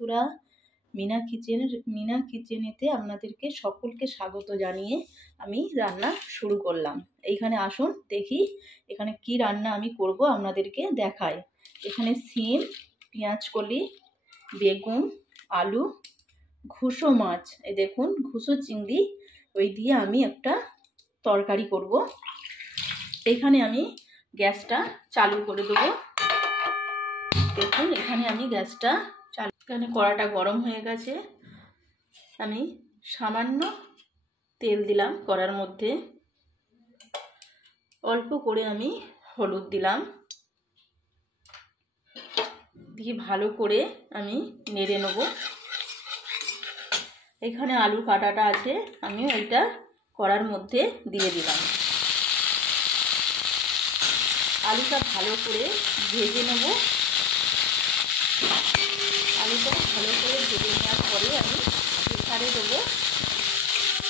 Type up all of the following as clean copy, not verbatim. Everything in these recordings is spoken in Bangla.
বন্ধুরা, মিনা কিচেনেতে আপনাদেরকে সকলকে স্বাগত জানিয়ে আমি রান্না শুরু করলাম। এইখানে আসুন দেখি এখানে কি রান্না আমি করব, আপনাদেরকে দেখাই। এখানে সিম, পেঁয়াজকলি, বেগুন, আলু, ঘুষো মাছ, এই দেখুন ঘুষো চিংড়ি, ওই দিয়ে আমি একটা তরকারি করব। এখানে আমি গ্যাসটা চালু করে দেবো। দেখুন এখানে আমি গ্যাসটা চালু, এখানে কড়াটা গরম হয়ে গেছে। আমি সামান্য তেল দিলাম কড়ার মধ্যে, অল্প করে আমি হলুদ দিলাম, দিয়ে ভালো করে আমি নেড়ে নেব। এখানে আলু কাটাটা আছে, আমি ওইটা কড়ার মধ্যে দিয়ে দিলাম। আলুটা ভালো করে ভেজে নেব। আলুটা ভালো করে ভেজে নেওয়ার পরে আমি প্রেসারে দেবো,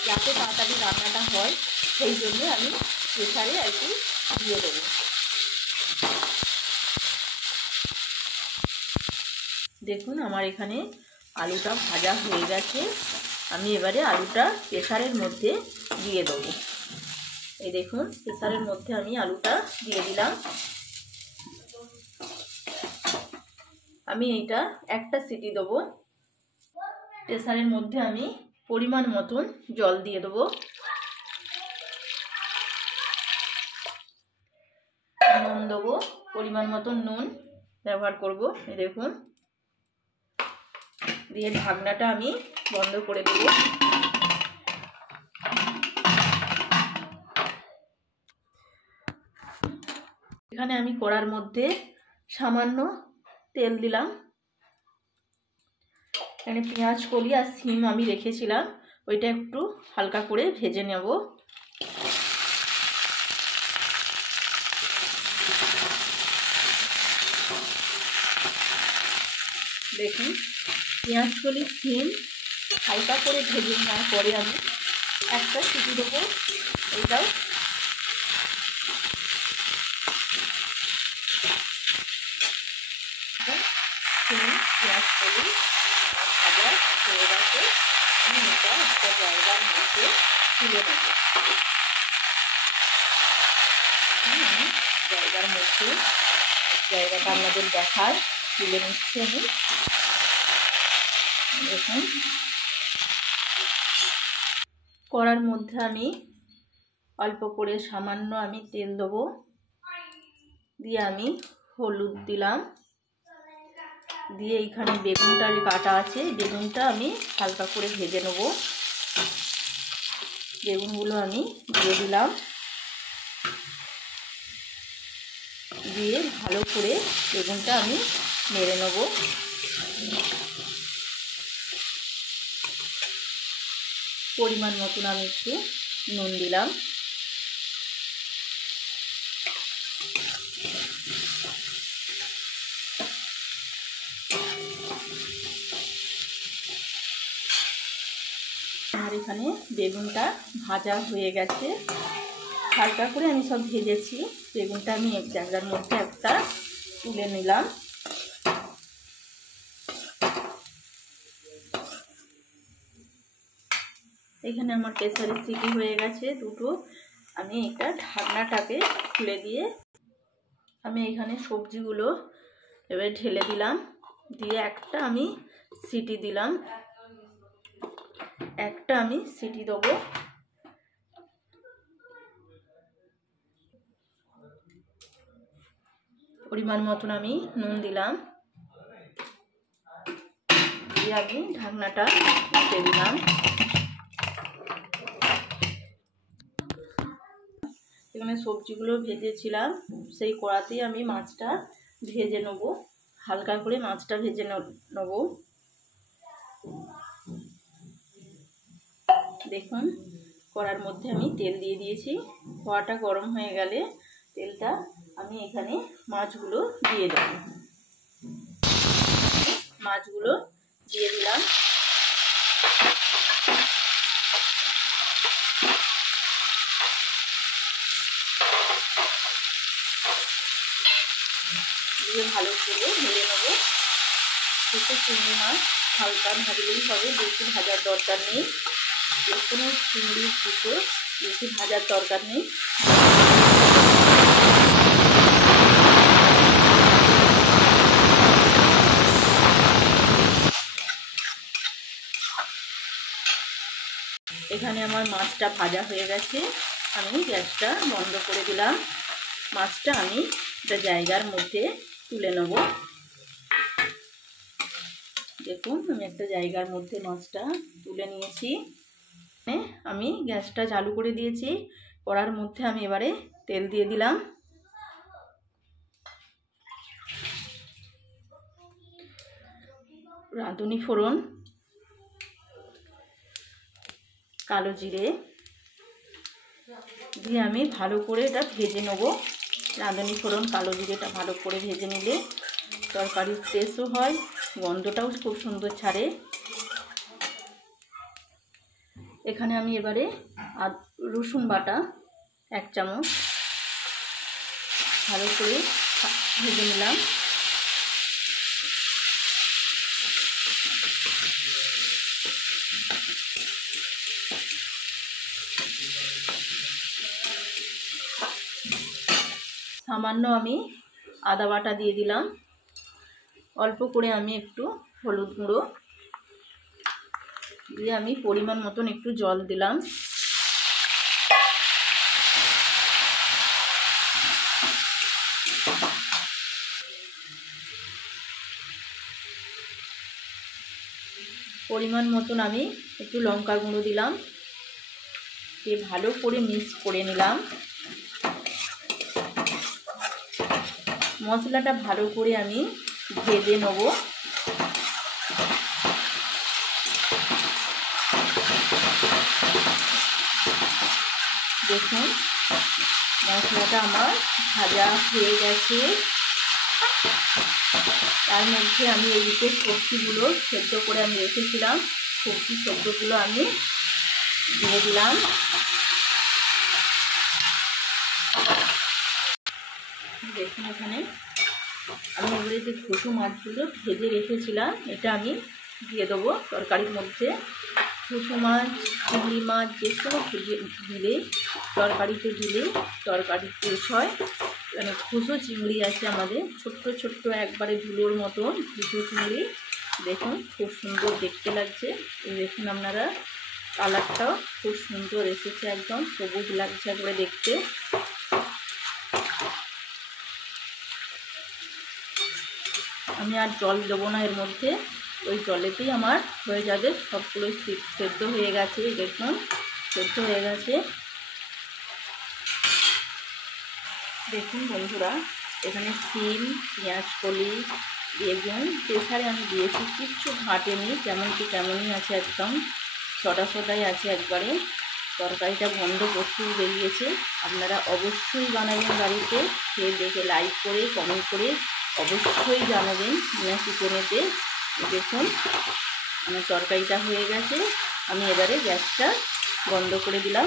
যাতে তাড়াতাড়ি রান্নাটা হয়, সেই জন্য আমি প্রেসারে আর কি দিয়ে দেবো। দেখুন আমার এখানে আলুটা ভাজা হয়ে গেছে। আমি এবারে আলুটা প্রেসারের মধ্যে দিয়ে দেবো। এই দেখুন প্রেসারের মধ্যে আমি আলুটা দিয়ে দিলাম। আমি এইটা একটা সিটি দেবো। প্রেসারের মধ্যে আমি পরিমাণ মতন জল দিয়ে দেবো। নুন দেবো, পরিমাণ মতন নুন ব্যবহার করব। এই দেখুন, দিয়ে ঢাকনাটা আমি বন্ধ করে দেব। এখানে আমি কড়ার মধ্যে সামান্য তেল দিলাম। এখানে পেঁয়াজ কলি আর সিম আমি রেখেছিলাম, ওইটা একটু হালকা করে ভেজে নেব। দেখুন পেঁয়াজ কলি সিম হালকা করে ভেজে নেওয়ার পরে আমি একটা সিটি দেবো। এইটাও সিম পেঁয়াজ কলি ভাজা হয়ে গেছে। আমি এটা একটা জায়গার মধ্যে তুলে নেব। আমি জায়গাটা আপনাদের দেখার তুলে নিচ্ছি আমি। দেখুন কড়ার মধ্যে আমি অল্প করে সামান্য আমি তেল দেবো, দিয়ে আমি হলুদ দিলাম, দিয়ে এইখানে বেগুনটা কাটা আছে, বেগুনটা আমি হালকা করে ভেজে নেব। বেগুনগুলো আমি দিয়ে দিলাম, দিয়ে ভালো করে বেগুনটা আমি নেড়ে নেব। পরিমাণ মতন আমি একটু নুন দিলাম। আর এখানে বেগুনটা ভাজা হয়ে গেছে, হালকা করে আমি সব ভেজেছি। বেগুনটা আমি এক জায়গার মধ্যে একটা তুলে নিলাম। এখানে আমার প্রেসারের সিটি হয়ে গেছে দুটো। আমি একটা ঢাকনাটাকে খুলে দিয়ে আমি এখানে সবজিগুলো এবারে ঢেলে দিলাম, দিয়ে একটা আমি সিটি দিলাম, একটা আমি সিটি দেবো। পরিমাণ মতন আমি নুন দিলাম, দিয়ে আমি ঢাকনাটা দিয়ে দিলাম। এখানে সবজিগুলো ভেজেছিলাম, সেই কড়াতেই আমি মাছটা ভেজে নেব। হালকা করে মাছটা ভেজে নেব। দেখুন কড়ার মধ্যে আমি তেল দিয়ে দিয়েছি। কড়াটা গরম হয়ে গেলে তেলটা আমি এখানে মাছগুলো দিয়ে দেব। মাছগুলো দিয়ে দিলাম। দিয়ে ভালো করে নেড়ে নেব। ছোটো চিংড়ি মাছ হালকা ভাজলেই হবে, বেশি ভাজার দরকার নেই। যে কোনো চিংড়ি দুটো বেশি ভাজার দরকার নেই। এখানে আমার মাছটা ভাজা হয়ে গেছে, আমি গ্যাসটা বন্ধ করে দিলাম। মাছটা আমি একটা জায়গার মধ্যে তুলে নেব। দেখুন আমি একটা জায়গার মধ্যে মাছটা তুলে নিয়েছি। আমি গ্যাসটা চালু করে দিয়েছি। কড়ার মধ্যে আমি এবারে তেল দিয়ে দিলাম। রাঁধুনি ফোড়ন, কালো জিরে দিয়ে আমি ভালো করে এটা ভেজে নেব। রাঁধুনি ফোড়ন কালো জিরেটা ভালো করে ভেজে নিলে তরকারির টেস্টও হয়, গন্ধটাও খুব সুন্দর ছাড়ে। এখানে আমি এবারে রসুন বাটা 1 চামচ ভালো করে ভেজে নিলাম। সামান্য আমি আদা বাটা দিয়ে দিলাম। অল্প করে আমি একটু হলুদ গুঁড়ো দিয়ে আমি পরিমাণ মতন একটু জল দিলাম। পরিমাণ মতন আমি একটু লঙ্কার গুঁড়ো দিলাম, দিয়ে ভালো করে মিক্স করে নিলাম। মশলাটা ভালো করে আমি ভেজে নেব। দেখুন মশলাটা আমার ভাজা হয়ে গেছে। তার মধ্যে আমি এদিকে সবজিগুলো সেদ্ধ করে আমি রেখেছিলাম, সবজি সেদ্ধগুলো আমি দিয়ে দিলাম। দেখুন এখানে আমি এবারে যে ছোটো মাছগুলো ভেজে রেখেছিলাম এটা আমি দিয়ে দেবো তরকারির মধ্যে। ছোটো মাছ, চিংড়ি মাছ যে কোনো ভেজে দিলে তরকারিতে দিলে তরকারির টেস্ট হয়। মানে খুচো চিংড়ি আছে আমাদের, ছোট্ট ছোট্ট একবারে ধুলোর মতন খুচো চিংড়ি। দেখুন খুব সুন্দর দেখতে লাগছে। দেখুন আপনারা কালারটাও খুব সুন্দর এসেছে, একদম সবুজ লাগছে একবারে দেখতে। আমি আর জল দেবো না এর মধ্যে, ওই জলেতেই আমার হয়ে যাবে। সবগুলোই সেদ্ধ হয়ে গেছে, দেখুন সেদ্ধ হয়ে গেছে। দেখুন বন্ধুরা এখানে সিম, পেঁয়াজ কলি, বেগুন প্রেসারে আমি দিয়েছি, কিচ্ছু ঘাটেনি, যেমন কি তেমনই আছে, একদম ছটা ছটাই আছে একবারে। তরকারিটা গন্ধ প্রচুর বেরিয়েছে। আপনারা অবশ্যই বানাবেন বাড়িতে, খেয়ে দেখে লাইক করে কমেন্ট করে অবশ্যই জানাবেন মিনা কিচেনেতে। দেখুন আমার তরকারিটা হয়ে গেছে, আমি এবারে গ্যাসটা বন্ধ করে দিলাম।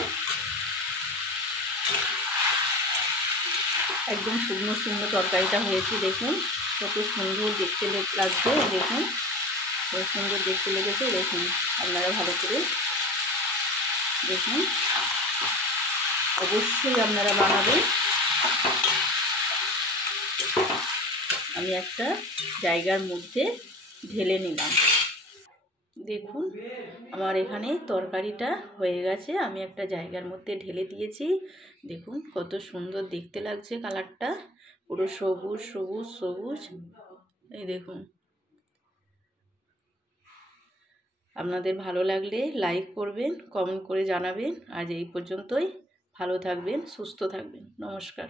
একদম শুকনো শুকনো তরকারিটা হয়েছে। দেখুন কত সুন্দর দেখতে লাগছে, দেখুন কত সুন্দর দেখতে লেগেছে। দেখুন আপনারা ভালো করে দেখুন, অবশ্যই আপনারা বানাবেন। আমি একটা জায়গার মধ্যে ঢেলে নিলাম। দেখুন আমার এখানে তরকারিটা হয়ে গেছে, আমি একটা জায়গার মধ্যে ঢেলে দিয়েছি। দেখুন কত সুন্দর দেখতে লাগছে, কালারটা পুরো সবুজ সবুজ সবুজ। এই দেখুন, আপনাদের ভালো লাগলে লাইক করবেন, কমেন্ট করে জানাবেন। আজ এই পর্যন্তই, ভালো থাকবেন, সুস্থ থাকবেন, নমস্কার।